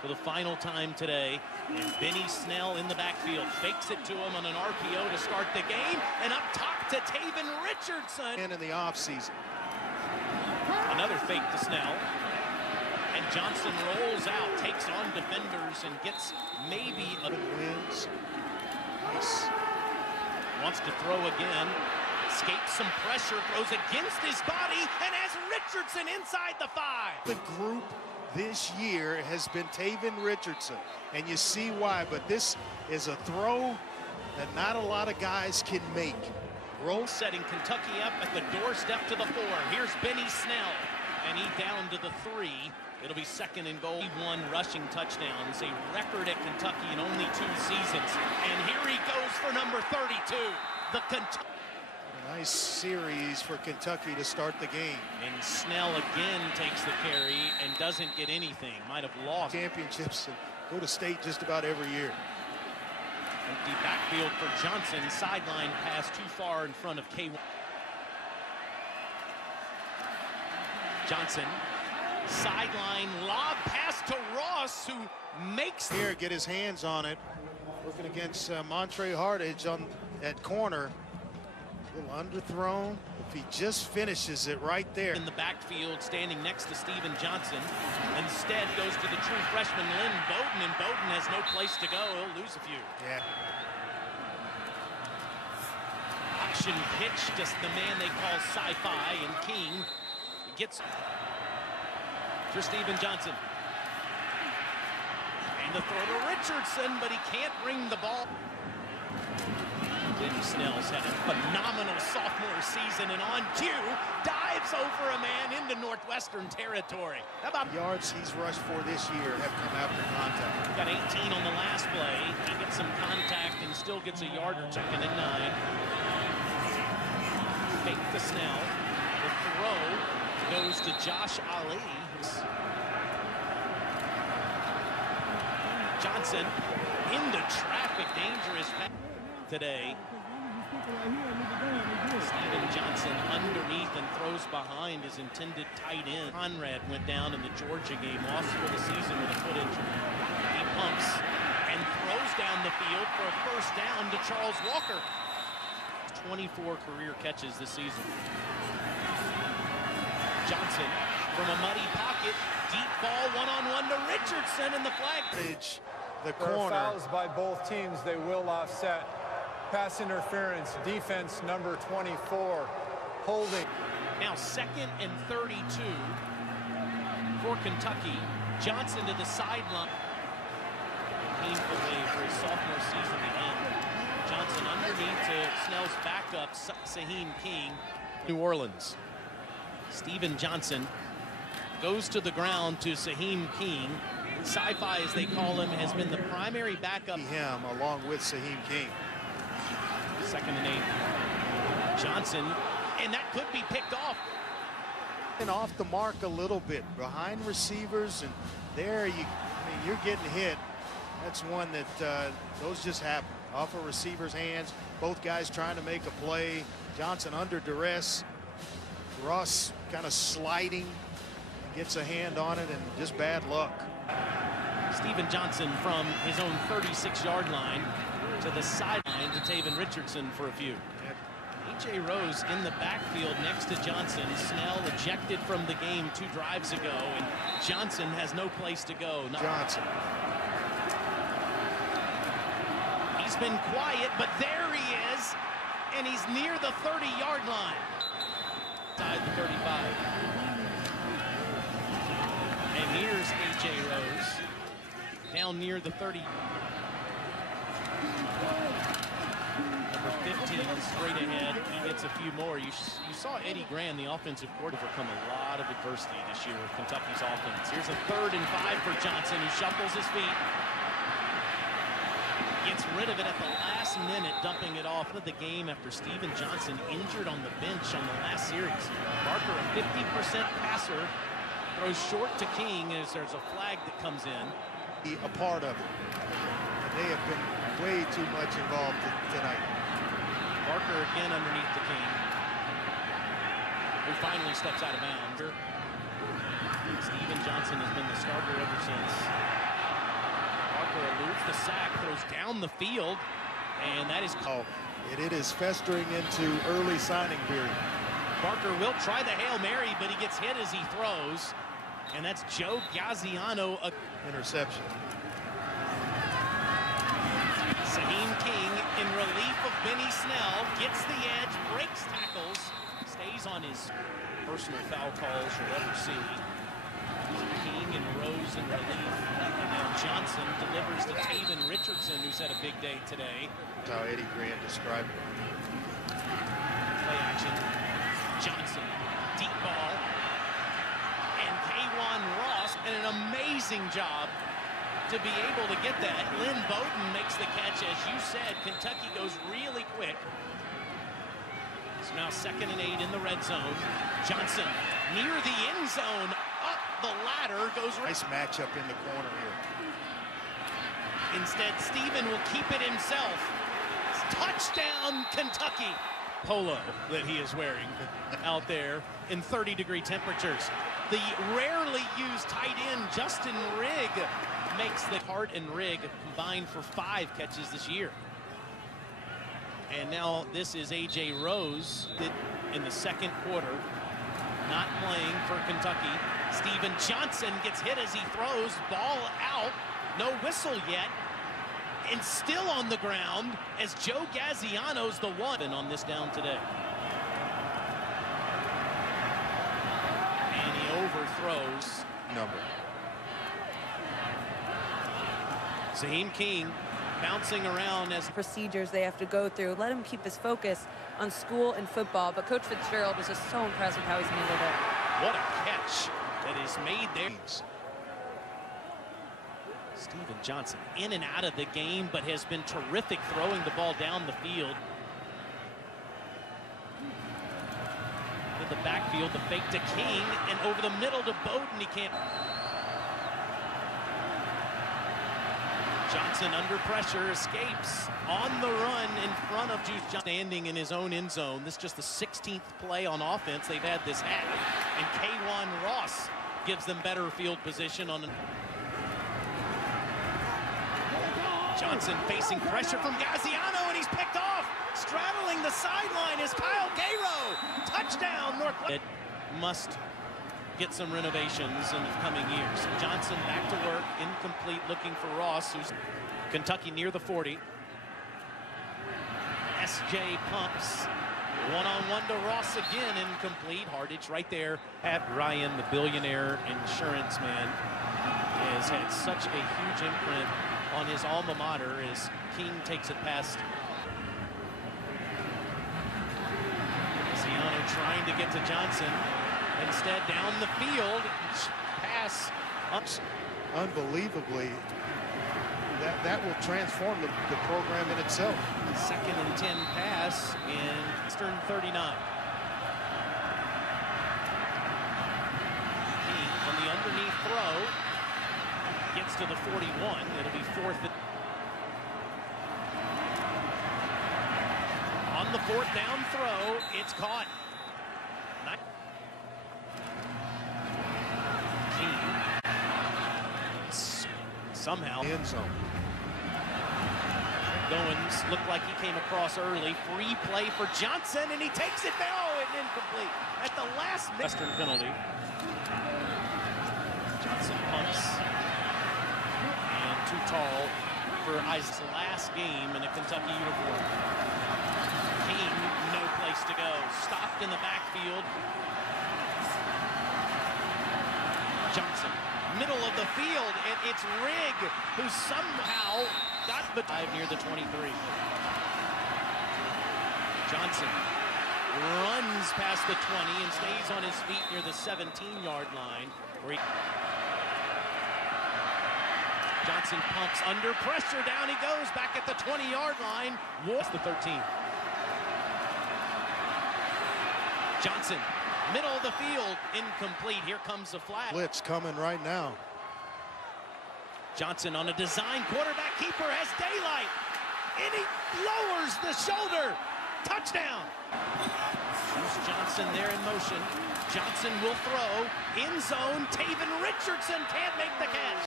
for the final time today. And Benny Snell in the backfield fakes it to him on an RPO to start the game. And up top to Taven Richardson. In the offseason. Another fake to Snell. And Johnson rolls out, takes on defenders, and gets maybe a wins. Nice. Wants to throw again. Escapes some pressure, throws against his body, and has Richardson inside the 5. The group this year has been Taven Richardson, and you see why, but this is a throw that not a lot of guys can make. Roll setting Kentucky up at the doorstep to the 4. Here's Benny Snell, and he down to the 3. It'll be second and goal. 1 rushing touchdowns, a record at Kentucky in only 2 seasons. And here he goes for number 32. The Kentucky. A nice series for Kentucky to start the game. And Snell again takes the carry and doesn't get anything. Might have lost championships and go to state just about every year. Empty backfield for Johnson. Sideline pass too far in front of K1. Johnson. Sideline lob pass to Ross, who makes here, get his hands on it. Looking against Montre Hartage on that corner. A little underthrown. If he just finishes it right there. In the backfield, standing next to Steven Johnson. Instead goes to the true freshman Lynn Bowden, and Bowden has no place to go. He'll lose a few. Yeah. Option pitch, just the man they call sci-fi, and King gets for Steven Johnson. And the throw to Richardson, but he can't bring the ball. Benny Snell's had a phenomenal sophomore season, and on cue, dives over a man into Northwestern territory. How about yards he's rushed for this year have come after contact? Got 18 on the last play. He gets some contact and still gets a yard or 2nd and 9. Fake to Snell. The throw goes to Josh Ali. Johnson into traffic, dangerous today. Steven Johnson underneath and throws behind his intended tight end. Conrad went down in the Georgia game, lost for the season with a foot injury. He pumps and throws down the field for a first down to Charles Walker. 24 career catches this season. Johnson from a muddy pocket, deep ball one-on-one to Richardson, and the flag. The There are corner. fouls by both teams. They will offset. Pass interference, defense number 24, holding. Now 2nd and 32 for Kentucky. Johnson to the sideline. Painful way for his sophomore season to end. Johnson underneath to Snell's backup, Saheem King. New Orleans. Steven Johnson goes to the ground to Saheem King. Sci-fi, as they call him, has been the primary backup. Him along with Saheem King. 2nd and 8. Johnson, and that could be picked off. And off the mark a little bit behind receivers, and there you're getting hit. That's one that those just happen off a receiver's hands. Both guys trying to make a play. Johnson under duress. Ross kind of sliding, gets a hand on it, and just bad luck. Steven Johnson from his own 36-yard line to the sideline to Taven Richardson for a few. A.J. Rose in the backfield next to Johnson. Snell ejected from the game 2 drives ago, and Johnson has no place to go. Johnson. He's been quiet, but there he is, and he's near the 30-yard line. Side the 35. And here's A.J. Rose down near the 30. Number 15 straight ahead. He gets a few more. You saw Eddie Gran, the offensive coordinator, overcome a lot of adversity this year with Kentucky's offense. Here's a 3rd and 5 for Johnson, who shuffles his feet. Gets rid of it at the last minute, dumping it off of the game after Steven Johnson injured on the bench on the last series. Barker, a 50% passer, throws short to King as there's a flag that comes in. A part of it. They have been way too much involved tonight. Barker again underneath the King, who finally steps out of bounds. Steven Johnson has been the starter ever since. sack, throws down the field, and that is called. It is festering into early signing period. Barker will try the Hail Mary, but he gets hit as he throws. And that's Joe Gaziano. Interception. Saheem King in relief of Benny Snell. Gets the edge, breaks tackles, stays on his personal foul calls you'll ever see. King and Rose in relief. And now Johnson delivers to Taven Richardson, who's had a big day today. That's how Eddie Grant described it. Play action. Johnson, deep ball. And K'Wan Ross, and an amazing job to be able to get that. Lynn Bowden makes the catch. As you said, Kentucky goes really quick. It's now 2nd and 8 in the red zone. Johnson near the end zone. Up the ladder goes. Nice matchup in the corner here. Instead, Steven will keep it himself. Touchdown, Kentucky. Polo that he is wearing out there in 30-degree temperatures. The rarely used tight end Justin Rigg makes the Hart and Rigg combined for 5 catches this year. And now this is A.J. Rose in the 2nd quarter, not playing for Kentucky. Steven Johnson gets hit as he throws, ball out, no whistle yet, and still on the ground as Joe Gaziano's the one on this down today. And he overthrows. Number. Saheem King bouncing around as procedures they have to go through. Let him keep his focus on school and football. But Coach Fitzgerald was just so impressed with how he's handled it. What a catch that is made there. Steven Johnson in and out of the game, but has been terrific throwing the ball down the field. In the backfield, the fake to King, and over the middle to Bowden. He can't. Johnson under pressure, escapes on the run in front of Juice Johnson, standing in his own end zone. This is just the 16th play on offense they've had this half, and K'Wan Ross gives them better field position on. Johnson facing pressure from Gaziano, and he's picked off. Straddling the sideline is Kyle Gayro. Touchdown, Northwestern. It must get some renovations in the coming years. Johnson back to work, incomplete, looking for Ross, who's Kentucky near the 40. S.J. pumps. One-on-one to Ross again, incomplete. Hartage right there. Pat Ryan, the billionaire insurance man, has had such a huge imprint on his alma mater as King takes it past. Gaziano trying to get to Johnson. Instead, down the field, pass. Unbelievably, that will transform the program in itself. 2nd and 10 pass in Eastern 39. King on the underneath throw. Gets to the 41. It'll be 4th. On the 4th down throw, it's caught. King somehow End zone. Goins looked like he came across early. Free play for Johnson, and he takes it down and incomplete at the last Western penalty. Johnson pumps. Too tall for Isaac's last game in a Kentucky uniform. King, no place to go. Stopped in the backfield. Johnson, middle of the field, and it's Rigg who somehow got the dive near the 23. Johnson runs past the 20 and stays on his feet near the 17-yard line. Johnson pumps under pressure, down he goes, back at the 20-yard line. What's the 13? Johnson, middle of the field, incomplete. Here comes the flag. Blitz coming right now. Johnson on a design, quarterback keeper has daylight, and he lowers the shoulder. Touchdown. Bruce Johnson there in motion. Johnson will throw, end zone. Taven Richardson can't make the catch.